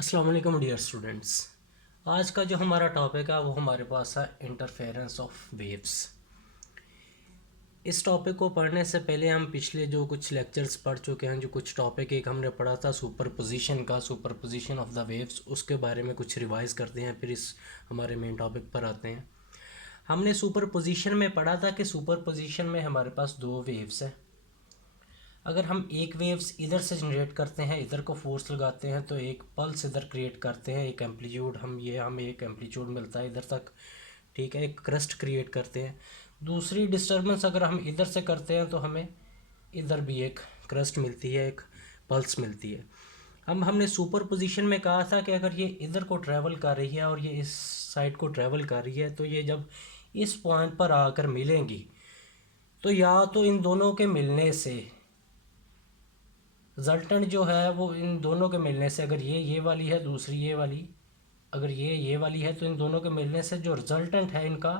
अस्सलाम वालेकुम dear students. आज का जो हमारा टॉपिक है वो हमारे पास है इंटरफेरेंस ऑफ वेव्स। इस टॉपिक को पढ़ने से पहले हम पिछले जो कुछ लेक्चर्स पढ़ चुके हैं, जो कुछ टॉपिक एक हमने पढ़ा था सुपरपोजिशन ऑफ द वेव्स, उसके बारे में कुछ रिवाइज करते हैं, फिर इस हमारे मेन टॉपिक पर आते हैं। हमने सुपरपोजिशन में पढ़ा था कि सुपरपोजिशन में हमारे पास दो वेव्स हैं। अगर हम एक वेव्स इधर से जनरेट करते हैं, इधर को फोर्स लगाते हैं तो एक पल्स इधर क्रिएट करते हैं, एक एम्पलीट्यूड हमें एक एम्पलीट्यूड मिलता है इधर तक, ठीक है, एक क्रस्ट क्रिएट करते हैं। दूसरी डिस्टर्बेंस अगर हम इधर से करते हैं तो हमें इधर भी एक क्रस्ट मिलती है, एक पल्स मिलती है। हमने सुपर पोजिशन में कहा था कि अगर ये इधर को ट्रैवल कर रही है और ये इस साइड को ट्रैवल कर रही है तो ये जब इस पॉइंट पर आकर मिलेंगी तो या तो इन दोनों के मिलने से रिजल्टेंट जो है वो इन दोनों के मिलने से, अगर ये वाली है, दूसरी ये वाली, अगर ये वाली है, तो इन दोनों के मिलने से जो रिजल्टेंट है इनका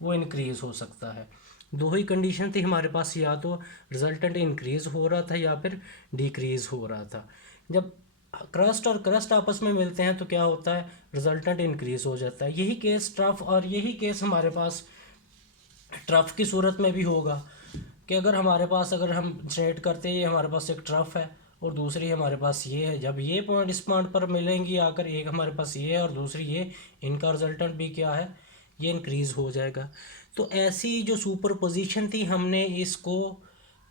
वो इंक्रीज़ हो सकता है। दो ही कंडीशन थी हमारे पास, या तो रिजल्टेंट इंक्रीज़ हो रहा था या फिर डिक्रीज़ हो रहा था। जब क्रस्ट और क्रस्ट आपस में मिलते हैं तो क्या होता है, रिजल्टेंट इंक्रीज़ हो जाता है। यही केस ट्रफ, और यही केस हमारे पास ट्रफ की सूरत में भी होगा कि अगर हम जनरेट करते हैं, ये हमारे पास एक ट्रफ है और दूसरी हमारे पास ये है, जब ये पॉइंट इस पॉइंट पर मिलेंगी आकर, एक हमारे पास ये है और दूसरी ये, इनका रिजल्टेंट भी क्या है, ये इंक्रीज़ हो जाएगा। तो ऐसी जो सुपरपोजिशन थी हमने इसको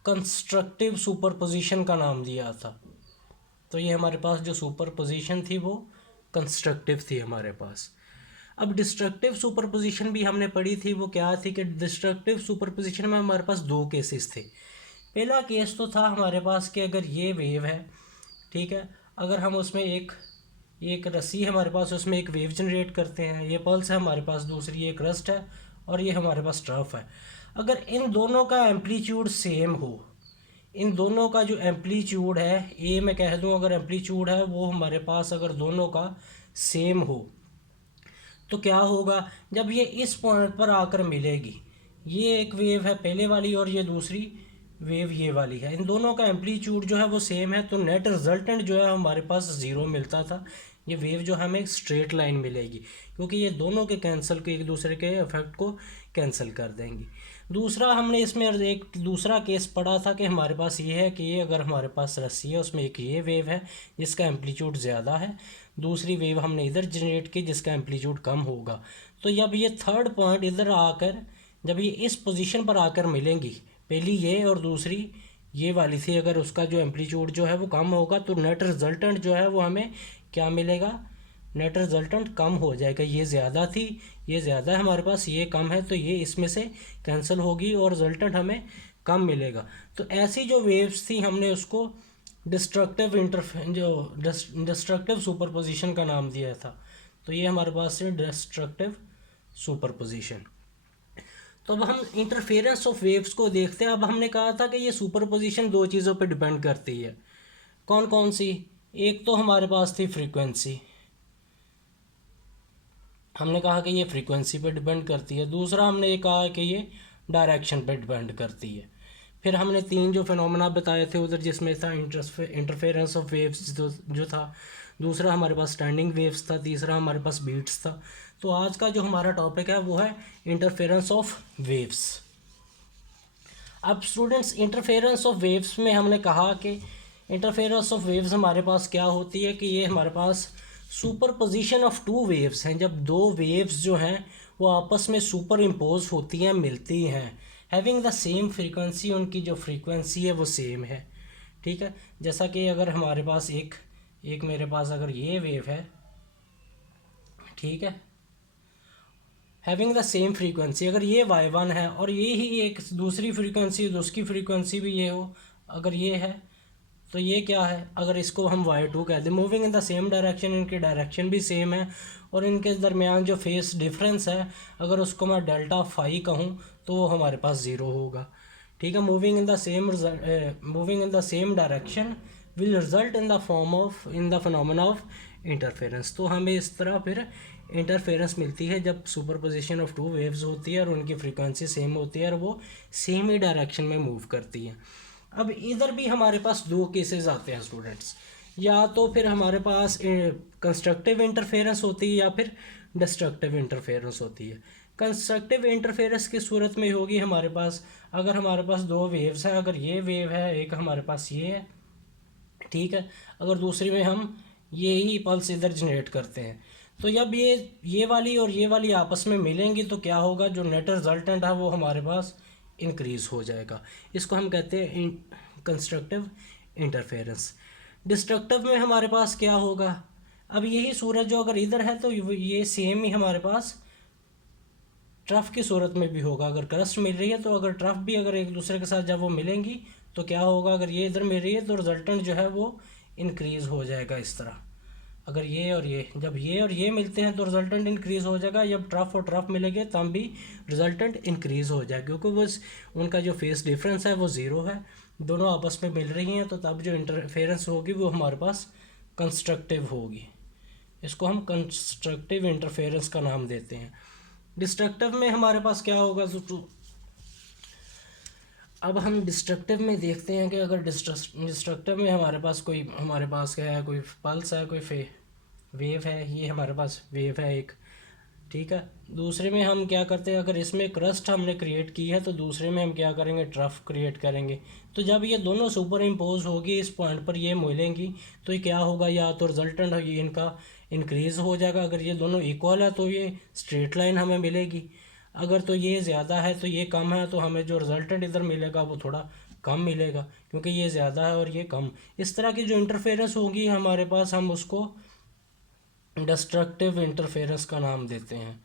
कंस्ट्रक्टिव सुपरपोजिशन का नाम दिया था। तो ये हमारे पास जो सुपरपोजिशन थी वो कंस्ट्रक्टिव थी हमारे पास। अब डिस्ट्रक्टिव सुपरपोजिशन भी हमने पढ़ी थी, वो क्या थी कि डिस्ट्रक्टिव सुपरपोजिशन में हमारे पास दो केसेस थे। पहला केस तो था हमारे पास कि अगर ये वेव है, ठीक है, अगर हम उसमें एक रस्सी है हमारे पास, उसमें एक वेव जनरेट करते हैं, ये पल्स है हमारे पास, दूसरी एक क्रस्ट है और ये हमारे पास ट्रफ है। अगर इन दोनों का एम्पलीट्यूड सेम हो, इन दोनों का जो एम्पलीट्यूड है, ए मैं कह दूं, अगर एम्पलीट्यूड है वो हमारे पास अगर दोनों का सेम हो तो क्या होगा, जब ये इस पॉइंट पर आकर मिलेगी, ये एक वेव है पहले वाली और ये दूसरी वेव ये वाली है, इन दोनों का एम्पलीट्यूड जो है वो सेम है, तो नेट रिजल्टेंट जो है हमारे पास ज़ीरो मिलता था। ये वेव जो हमें स्ट्रेट लाइन मिलेगी क्योंकि ये दोनों के कैंसिल के एक दूसरे के इफेक्ट को कैंसिल कर देंगी। दूसरा हमने इसमें एक दूसरा केस पढ़ा था कि हमारे पास ये है कि ये अगर हमारे पास रस्सी है, उसमें एक ये वेव है जिसका एम्पलीट्यूड ज़्यादा है, दूसरी वेव हमने इधर जनरेट की जिसका एम्पलीट्यूड कम होगा। तो जब ये थर्ड पॉइंट इधर आकर, जब ये इस पोजीशन पर आकर मिलेंगी, पहली ये और दूसरी ये वाली थी, अगर उसका जो एम्पलीट्यूड जो है वो कम होगा तो नेट रिजल्टेंट जो है वो हमें क्या मिलेगा, नेट रिजल्टेंट कम हो जाएगा। ये ज़्यादा थी, ये ज़्यादा है हमारे पास, ये कम है, तो ये इसमें से कैंसिल होगी और रिजल्टेंट हमें कम मिलेगा। तो ऐसी जो वेव्स थी हमने उसको डिस्ट्रक्टिव सुपरपोजिशन का नाम दिया था। तो ये हमारे पास है डिस्ट्रक्टिव सुपरपोजिशन। तो अब हम इंटरफेरेंस ऑफ वेव्स को देखते हैं। अब हमने कहा था कि ये सुपरपोजिशन दो चीज़ों पे डिपेंड करती है। कौन कौन सी? एक तो हमारे पास थी फ्रीक्वेंसी, हमने कहा कि ये फ्रीक्वेंसी पे डिपेंड करती है। दूसरा हमने ये कहा कि ये डायरेक्शन पे डिपेंड करती है। फिर हमने तीन जो फिनोमेना बताए थे उधर, जिसमें था इंटरफेरेंस ऑफ वेव्स जो था, दूसरा हमारे पास स्टैंडिंग वेव्स था, तीसरा हमारे पास बीट्स था। तो आज का जो हमारा टॉपिक है वो है इंटरफेरेंस ऑफ वेव्स। अब स्टूडेंट्स, इंटरफेरेंस ऑफ वेव्स में हमने कहा कि इंटरफेरेंस ऑफ वेव्स हमारे पास क्या होती है कि ये हमारे पास सुपरपोजिशन ऑफ टू वेव्स हैं। जब दो वेव्स जो हैं वो आपस में सुपर इम्पोज होती हैं, मिलती हैं, हैविंग द सेम फ्रीक्वेंसी, उनकी जो फ्रीक्वेंसी है वो सेम है, ठीक है। जैसा कि अगर हमारे पास एक मेरे पास अगर ये वेव है, ठीक है, हैविंग द सेम फ्रीक्वेंसी, अगर ये y1 है और ये ही एक दूसरी फ्रीक्वेंसी, तो उसकी फ्रीक्वेंसी भी ये हो, अगर ये है तो ये क्या है, अगर इसको हम y2 कहते हैं, moving in the same direction, इनकी डायरेक्शन भी सेम है और इनके दरमियान जो फेस डिफरेंस है, अगर उसको मैं डेल्टा फाई कहूँ तो वो हमारे पास ज़ीरो होगा, ठीक है। Moving in the same direction will result in the phenomena of interference. तो हमें इस तरह फिर इंटरफेरेंस मिलती है जब सुपरपोजिशन ऑफ टू वेव्स होती है और उनकी फ्रीक्वेंसी सेम होती है और वो सेम ही डायरेक्शन में मूव करती है। अब इधर भी हमारे पास दो केसेस आते हैं स्टूडेंट्स। या तो फिर हमारे पास कंस्ट्रक्टिव इंटरफेरेंस होती है या फिर डिस्ट्रक्टिव इंटरफेरेंस होती है। कंस्ट्रक्टिव इंटरफेरेंस की सूरत में होगी हमारे पास, अगर हमारे पास दो वेव्स हैं, अगर ये वेव है एक हमारे पास ये है, ठीक है, अगर दूसरी में हम ये ही पल्स इधर जनरेट करते हैं, तो जब ये वाली और ये वाली आपस में मिलेंगी तो क्या होगा, जो नेट रिजल्टेंट है वो हमारे पास इंक्रीज हो जाएगा। इसको हम कहते हैं कंस्ट्रक्टिव इंटरफेरेंस। डिस्ट्रक्टिव में हमारे पास क्या होगा, अब यही सूरज जो अगर इधर है तो ये सेम ही हमारे पास ट्रफ की सूरत में भी होगा। अगर क्रस्ट मिल रही है तो अगर ट्रफ भी अगर एक दूसरे के साथ जब वो मिलेंगी तो क्या होगा, अगर ये इधर मिल रही है तो रिजल्टेंट जो है वो इंक्रीज़ हो जाएगा इस तरह। अगर ये और ये, जब ये और ये मिलते हैं तो रिजल्टेंट इंक्रीज़ हो जाएगा, जब ट्रफ और ट्रफ मिलेंगे तब भी रिजल्टेंट इंक्रीज़ हो जाएगा, क्योंकि वो उनका जो फेस डिफरेंस है वो ज़ीरो है, दोनों आपस में मिल रही हैं, तो तब जो इंटरफेरेंस होगी वो हमारे पास कंस्ट्रक्टिव होगी। इसको हम कंस्ट्रक्टिव इंटरफेरेंस का नाम देते हैं। डिस्ट्रक्टिव में हमारे पास क्या होगा, तो अब हम डिस्ट्रक्टिव में देखते हैं कि अगर डिस्ट्रक्टिव में हमारे पास क्या है, कोई पल्स है, कोई वेव है, ये हमारे पास वेव है एक, ठीक है। दूसरे में हम क्या करते हैं, अगर इसमें क्रस्ट हमने क्रिएट की है तो दूसरे में हम क्या करेंगे, ट्रफ क्रिएट करेंगे। तो जब ये दोनों सुपर इम्पोज होगी इस पॉइंट पर ये मिलेंगी तो ये क्या होगा, या तो रिजल्टेंट ये इनका इंक्रीज़ हो जाएगा, अगर ये दोनों इक्वल है तो ये स्ट्रेट लाइन हमें मिलेगी, अगर तो ये ज़्यादा है तो ये कम है, तो हमें जो रिजल्टेंट इधर मिलेगा वो थोड़ा कम मिलेगा, क्योंकि ये ज़्यादा है और ये कम। इस तरह की जो इंटरफेरेंस होगी हमारे पास, हम उसको डिस्ट्रक्टिव इंटरफेरेंस का नाम देते हैं।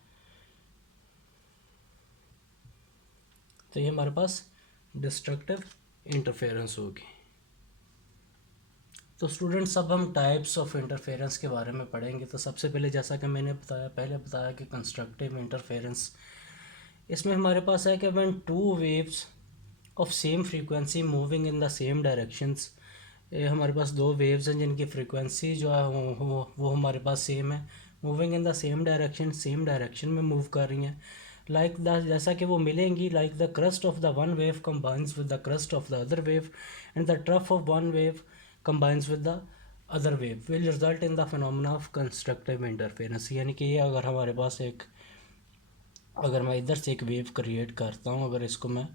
तो ये हमारे पास डिस्ट्रक्टिव इंटरफेरेंस होगी। तो स्टूडेंट्स अब हम टाइप्स ऑफ इंटरफेरेंस के बारे में पढ़ेंगे। तो सबसे पहले जैसा कि मैंने पहले बताया कि कंस्ट्रक्टिव इंटरफेरेंस, इसमें हमारे पास है कि when two waves of same frequency moving in the same directions, हमारे पास दो वेव्स हैं जिनकी फ्रीक्वेंसी जो है वो हमारे पास सेम है, moving in the same direction में मूव कर रही हैं, लाइक द, जैसा कि वो मिलेंगी, like the crust of the one wave combines with the crust of the other wave and the trough of one wave combines with the other wave will result in the phenomena of constructive interference. यानी कि ये अगर हमारे पास अगर मैं इधर से एक वेव क्रिएट करता हूँ, अगर इसको मैं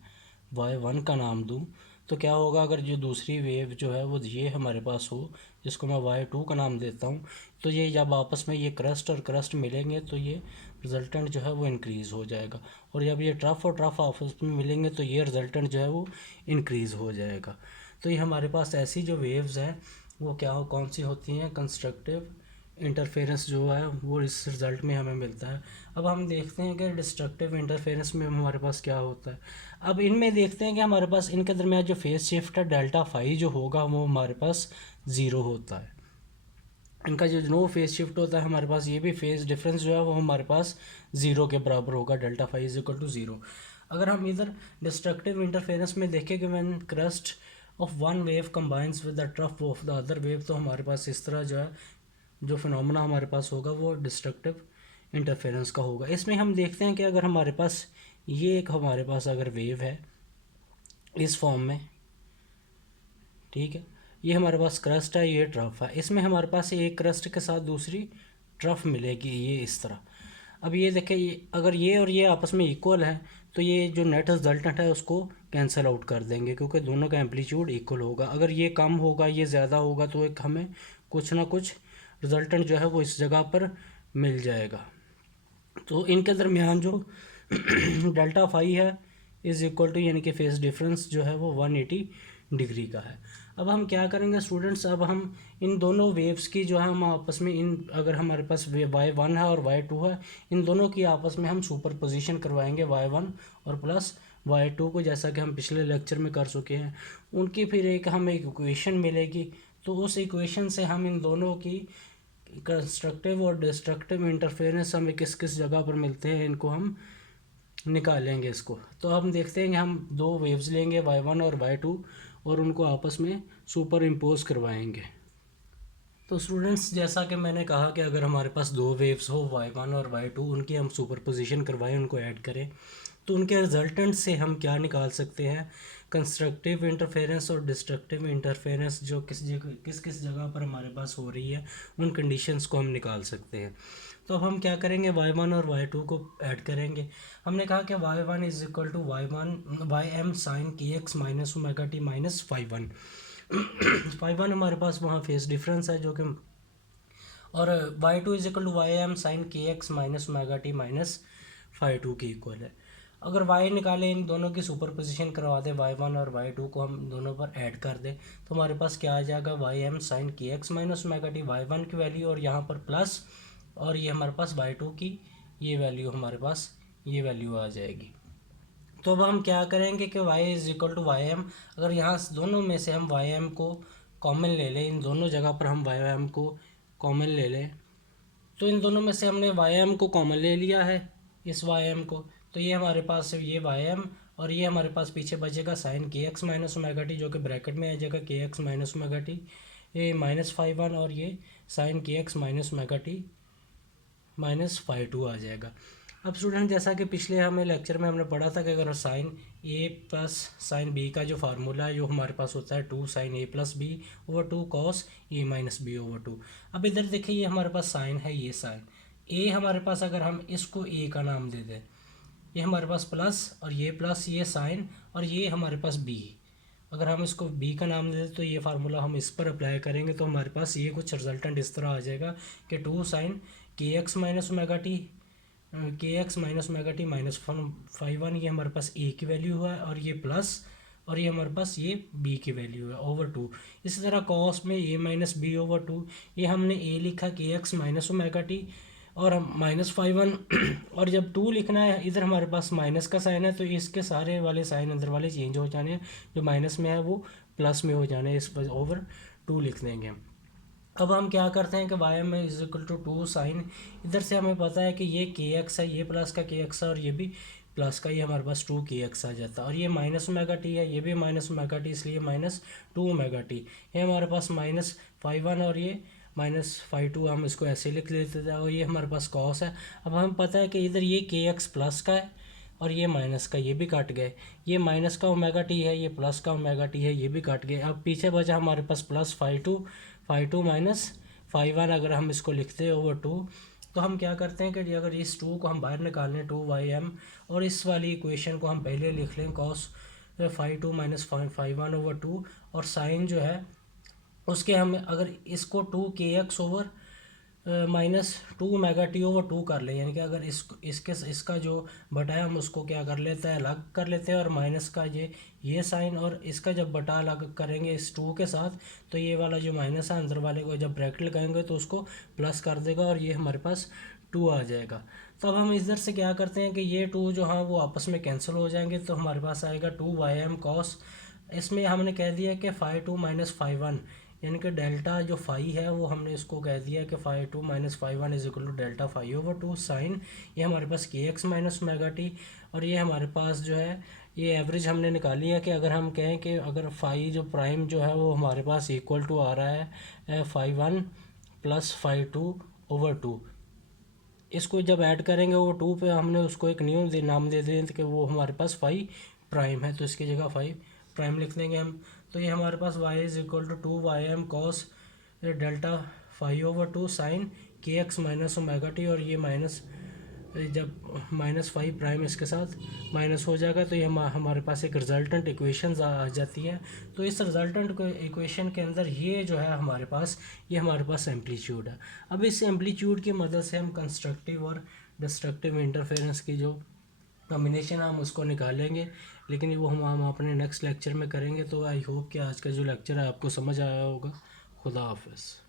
y1 का नाम दूँ, तो क्या होगा, अगर जो दूसरी वेव जो है वो ये हमारे पास हो, जिसको मैं y2 का नाम देता हूँ, तो ये जब आपस में ये क्रस्ट और क्रस्ट मिलेंगे तो ये रिजल्टेंट जो है वो इंक्रीज़ हो जाएगा, और जब ये ट्रफ और ट्रफ आपस में मिलेंगे तो ये रिजल्टेंट जो है वो इंक्रीज़ हो जाएगा। तो ये हमारे पास ऐसी जो वेव्स हैं वो कौन सी होती हैं, कंस्ट्रक्टिव इंटरफेरेंस जो है वो इस रिज़ल्ट में हमें मिलता है। अब हम देखते हैं कि डिस्ट्रक्टिव इंटरफेरेंस में हमारे पास क्या होता है। अब इनमें देखते हैं कि हमारे पास इनके दरमियान जो फेस शिफ्ट है डेल्टा फाई जो होगा वो हमारे पास ज़ीरो होता है। इनका जो नो फेस शिफ्ट होता है हमारे पास, ये भी फेस डिफरेंस जो है वो हमारे पास ज़ीरो के बराबर होगा, delta phi is equal to zero. अगर हम इधर डिस्ट्रक्टिव इंटरफेरेंस में देखें कि when crest of one wave combines with the trough of the other wave, तो हमारे पास इस तरह जो है जो फिनोमेना हमारे पास होगा वो डिस्ट्रक्टिव इंटरफेरेंस का होगा। इसमें हम देखते हैं कि अगर हमारे पास ये एक हमारे पास अगर वेव है इस फॉर्म में, ठीक है, ये हमारे पास क्रस्ट है, ये ट्रफ है, इसमें हमारे पास एक क्रस्ट के साथ दूसरी ट्रफ मिलेगी, ये इस तरह। अब ये देखें, अगर ये और ये आपस में इक्वल है तो ये जो नेट रिजल्टेंट है उसको कैंसिल आउट कर देंगे, क्योंकि दोनों का एम्पलीट्यूड इक्वल होगा। अगर ये कम होगा ये ज़्यादा होगा तो एक हमें कुछ ना कुछ रिजल्टेंट जो है वो इस जगह पर मिल जाएगा। तो इनके दरमियान जो डेल्टा फाई है इज़ इक्वल टू, यानी कि फेस डिफरेंस जो है वो 180 डिग्री का है। अब हम क्या करेंगे स्टूडेंट्स, अब हम इन दोनों वेव्स की जो है हम आपस में अगर हमारे पास y1 है और y2 है, इन दोनों की आपस में हम सुपर पोजिशन करवाएंगे y1 और प्लस y2 को, जैसा कि हम पिछले लेक्चर में कर चुके हैं। उनकी फिर हमें एक इक्वेशन मिलेगी, तो उस इक्वेशन से हम इन दोनों की कंस्ट्रक्टिव और डिस्ट्रक्टिव इंटरफेरेंस हमें किस किस जगह पर मिलते हैं इनको हम निकालेंगे इसको। तो हम देखते हैं कि हम दो वेव्स लेंगे y1 और y2 और उनको आपस में सुपर इम्पोज करवाएंगे। तो स्टूडेंट्स जैसा कि मैंने कहा कि अगर हमारे पास दो वेव्स हो y1 और y2, उनकी हम सुपर पोजिशन करवाएं, उनको ऐड करें, तो उनके रिजल्टेंट से हम क्या निकाल सकते हैं, कंस्ट्रक्टिव इंटरफेरेंस और डिस्ट्रक्टिव इंटरफेरेंस जो किस किस जगह पर हमारे पास हो रही है, उन कंडीशंस को हम निकाल सकते हैं। तो अब हम क्या करेंगे, y1 और y2 को ऐड करेंगे। हमने कहा कि y1 is equal to Y M sine K X minus omega T minus phi one हमारे पास वहाँ फेस डिफरेंस है जो कि, और y2 is equal to Y M sine K X minus omega T minus phi two के equal है। अगर y निकालें, इन दोनों की सुपर पोजिशन करवा दें, y1 और y2 को हम दोनों पर ऐड कर दें, तो हमारे पास क्या आ जाएगा, Y M sine K X minus omega T, y1 की वैल्यू और यहाँ पर प्लस, और ये हमारे पास y2 की ये वैल्यू, हमारे पास ये वैल्यू आ जाएगी। तो अब हम क्या करेंगे कि y is equal to Y M, अगर यहाँ दोनों में से हम वाई एम को कॉमन ले लें, इन दोनों जगह पर हम वाई एम को कॉमन ले लें, तो इन दोनों में से हमने वाई एम को कॉमन ले लिया है, इस वाई एम को, तो ये हमारे पास ये वाई एम, और ये हमारे पास पीछे बचेगा sign K X minus omega T, जो कि ब्रैकेट में आ जाएगा K X minus omega T, ये माइनस फाई वन, और ये sine K X minus omega T minus phi two आ जाएगा। अब स्टूडेंट, जैसा कि पिछले हमें लेक्चर में हमने पढ़ा था कि अगर साइन ए प्लस साइन बी का जो फार्मूला है, जो हमारे पास होता है 2 sign A plus B over 2 cos A minus B over 2। अब इधर देखिए, ये हमारे पास साइन है, ये साइन ए हमारे पास, अगर हम इसको ए का नाम दे दें, ये हमारे पास प्लस, और ये प्लस, ये साइन, और ये हमारे पास बी, अगर हम इसको बी का नाम दे दें, तो ये फार्मूला हम इस पर अप्लाई करेंगे, तो हमारे पास ये कुछ रिजल्टेंट इस तरह आ जाएगा कि 2 sine K X minus omega T, K X minus omega T minus phi one, ये हमारे पास ए की वैल्यू है, और ये प्लस, और ये हमारे पास ये बी की वैल्यू है ओवर 2। इसी तरह कॉस में ए माइनस बी ओवर 2, ये हमने ए लिखा के एक्स माइनस ओमेगा टी और हम माइनस फाई वन, और जब 2 लिखना है, इधर हमारे पास माइनस का साइन है, तो इसके सारे वाले साइन अंदर वाले चेंज हो जाने हैं, जो माइनस में है वो प्लस में हो जाने हैं, इस पर ओवर 2 लिख देंगे। अब हम क्या करते हैं कि Y M is equal to 2 sine, इधर से हमें पता है कि ये के एक्स है, ये प्लस का के एक्स है, और ये भी प्लस का, ये हमारे पास 2 के एक्स आ जाता है, और ये माइनस ओमेगा टी है, ये भी माइनस ओमेगा टी, इसलिए माइनस 2 ओमेगा टी, ये हमारे पास माइनस फाई वन, और ये माइनस फाई टू, हम इसको ऐसे लिख लेते थे, और ये हमारे पास कॉस है। अब हमें पता है कि इधर ये के एक्स प्लस का है, और ये माइनस का, ये भी कट गए, ये माइनस का ओमेगा टी है, ये प्लस का ओमेगा टी है, ये भी कट गए। अब पीछे बचा हमारे पास plus phi two minus phi one, अगर हम इसको लिखते हैं ओवर 2, तो हम क्या करते हैं कि अगर इस 2 को हम बाहर निकालें 2 वाई एम, और इस वाली इक्वेशन को हम पहले लिख लें cos phi two minus phi one over 2, और साइन जो है उसके हम अगर इसको 2 के x over minus 2 omega T over 2 कर लें, यानी कि अगर इसका जो बटा है हम उसको क्या कर लेते हैं, अलग कर लेते हैं, और माइनस का ये साइन, और इसका जब बटा अलग करेंगे इस 2 के साथ, तो ये वाला जो माइनस है अंदर वाले को जब ब्रैकेट लगाएंगे तो उसको प्लस कर देगा, और ये हमारे पास 2 आ जाएगा। तो अब हम इधर से क्या करते हैं कि ये 2 जो हाँ वो आपस में कैंसिल हो जाएंगे, तो हमारे पास आएगा 2 वाई एम कॉस, इसमें हमने कह दिया कि phi two minus phi one, यानी कि डेल्टा जो फाई है वो हमने इसको कह दिया कि phi two minus phi one is equal to delta phi over 2 sine, ये हमारे पास के एक्स माइनस ओमेगा टी, और ये हमारे पास जो है ये एवरेज हमने निकाली है कि अगर हम कहें कि अगर फाई जो प्राइम जो है वो हमारे पास इक्वल टू आ रहा है phi one plus phi two over 2, इसको जब ऐड करेंगे वो 2 पे हमने उसको एक न्यू नाम दे दें कि वो हमारे पास फाई प्राइम है, तो इसकी जगह फाई प्राइम लिख देंगे हम। तो ये हमारे पास y is equal to 2 Y M cos delta phi over 2 sine K X minus omega T, और ये माइनस जब माइनस फाई प्राइम इसके साथ माइनस हो जाएगा, तो ये हमारे पास एक रिजल्टेंट इक्वेशन आ जाती है। तो इस रिजल्टेंट इक्वेशन के अंदर ये जो है हमारे पास, ये हमारे पास एम्पलीट्यूड है। अब इस एम्पलीट्यूड की मदद से हम कंस्ट्रक्टिव और डिस्ट्रक्टिव इंटरफेरेंस की जो कॉम्बिनेशन हम उसको निकालेंगे, लेकिन वो हम अपने नेक्स्ट लेक्चर में करेंगे। तो आई होप कि आज का जो लेक्चर है आपको समझ आया होगा। खुदा हाफिज़।